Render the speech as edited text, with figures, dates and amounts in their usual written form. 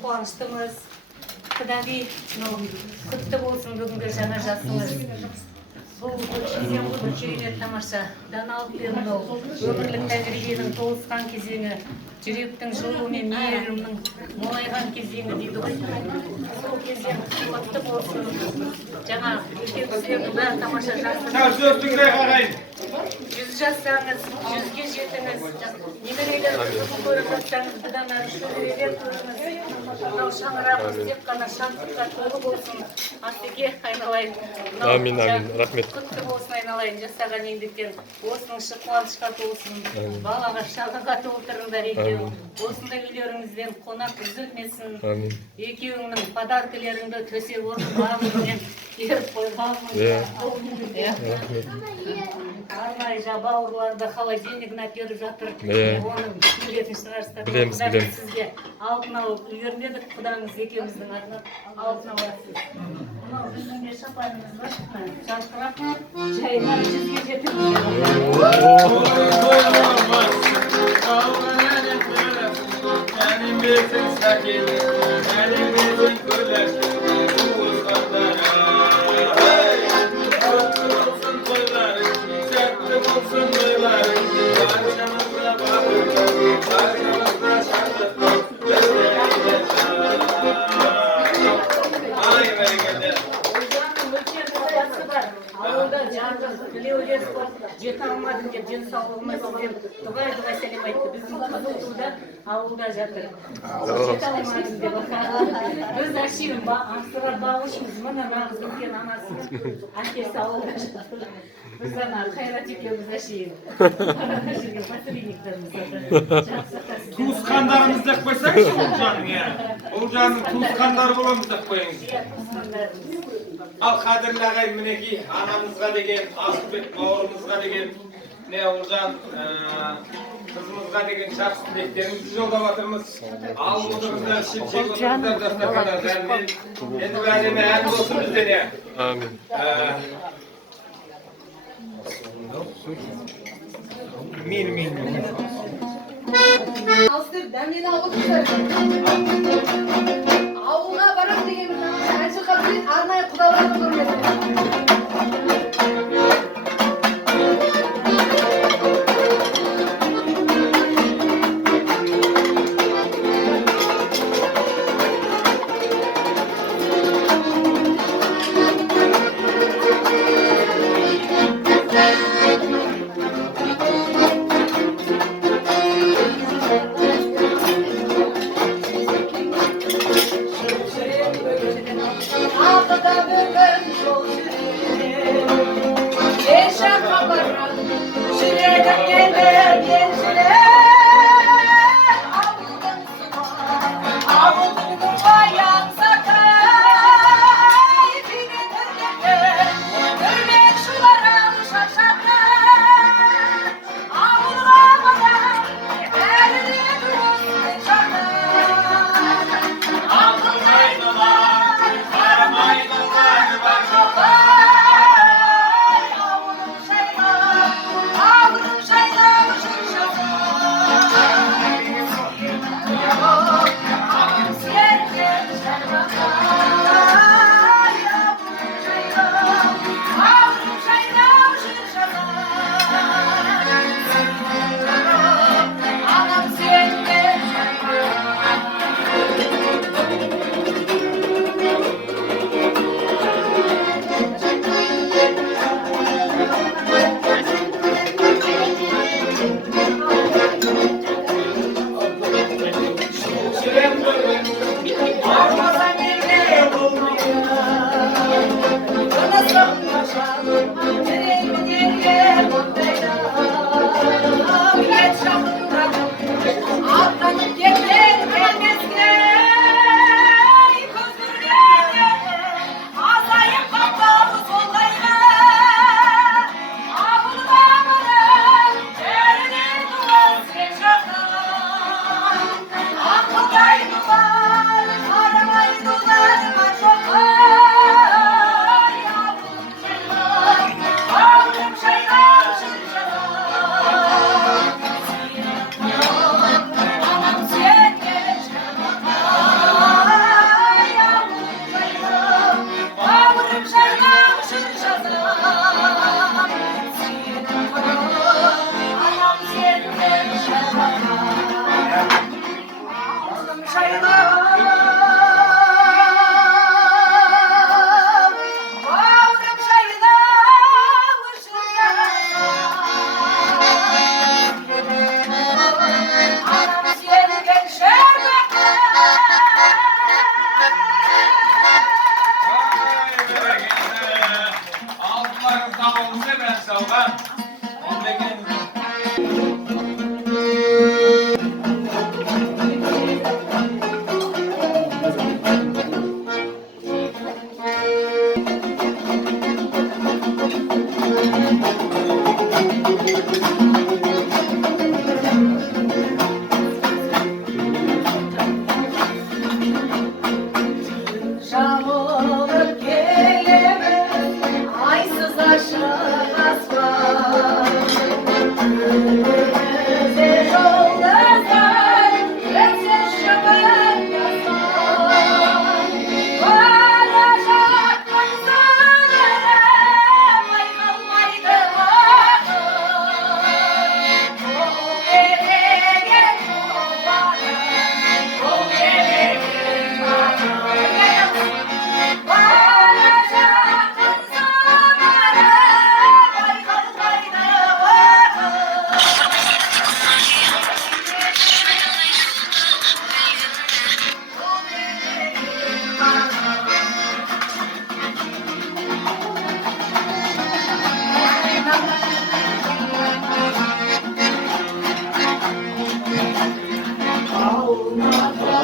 Қуаныштымыз. Құдағи, құтты болсын бүгінгі жаңа жасыңыз. Бұл кезең бұл керемет тамаша. Даналық пен өмірлік тәжірибенің толысқан кезеңі, жүректің жылуы мен мейірімнің молайған кезеңі дейді ғой. Сол кезең құтты болсын. Жаңа үлкен кісілердің бәрі тамаша жасыңыз. 100 жасаңыз, 100-ге жетіңіз. Немерелеріңізді көріп жатсаңыз, бұдан әрі шөберелер көріңіз. Мынау шаңырағымыз тек қана шаттыққа толы болсын. Асеке айналайын. Амин, рахмет. Құтты болсын айналайын, жасаған еңбектен. Осының қуанышқа толсын. Балаға шағаға толтырыңдар екеуің. Осындай үйлеріңізден қонақ үзілмесін. Екеуіңнің подаркілеріңді төсеп орын барлығымен еріп қойғанмын. Арнайы бауырларды холодильнигін әперіп жатыр. Оның білетін шығарсыздар. Білеміз. Сізге алтын алып үлгермедік, құдаңыз екеуміздің атынан алтын аласыз. Мынау біздің де шапанымыз бар. Жарқырап, жайынан 100-ге жетіңіз. Жете алмадым деп денсаулығыма сізден дұғай сәлем айтты. Біздің қызыл туда ауылда жатыр. Жете алмадым деп. Біз әшейін асыра бағушымыз. Мына нағыз үлкен анасы, әкесі ауылда жатыр. Біз ана Қайрат екеуміз әшейін. Жүрген посредниктеріміз. Туысқандарымыз деп қойсаңызшы Ұлжанның. Ұлжанның туысқандары боламыз деп қойыңыз. Ал қадірлі ағайын, мінекей анамызға деген, Асылбек бауырымызға деген, Ұлжан қызымызға деген жақсы тілектеріңізді жолдап жатырмыз. Ал отырыңыздар, шеп-шек отырыңыздар, дастархандар жәрмен. Енді бәріне әлі болсын бізден. Амин. Мен. Алыстыр, дәмден алып отырсыздар. Ауылға барам деген бір әнші қабілет арнайы құдаларды көрмеді. Ağda böbür yol sürüyor. Umatra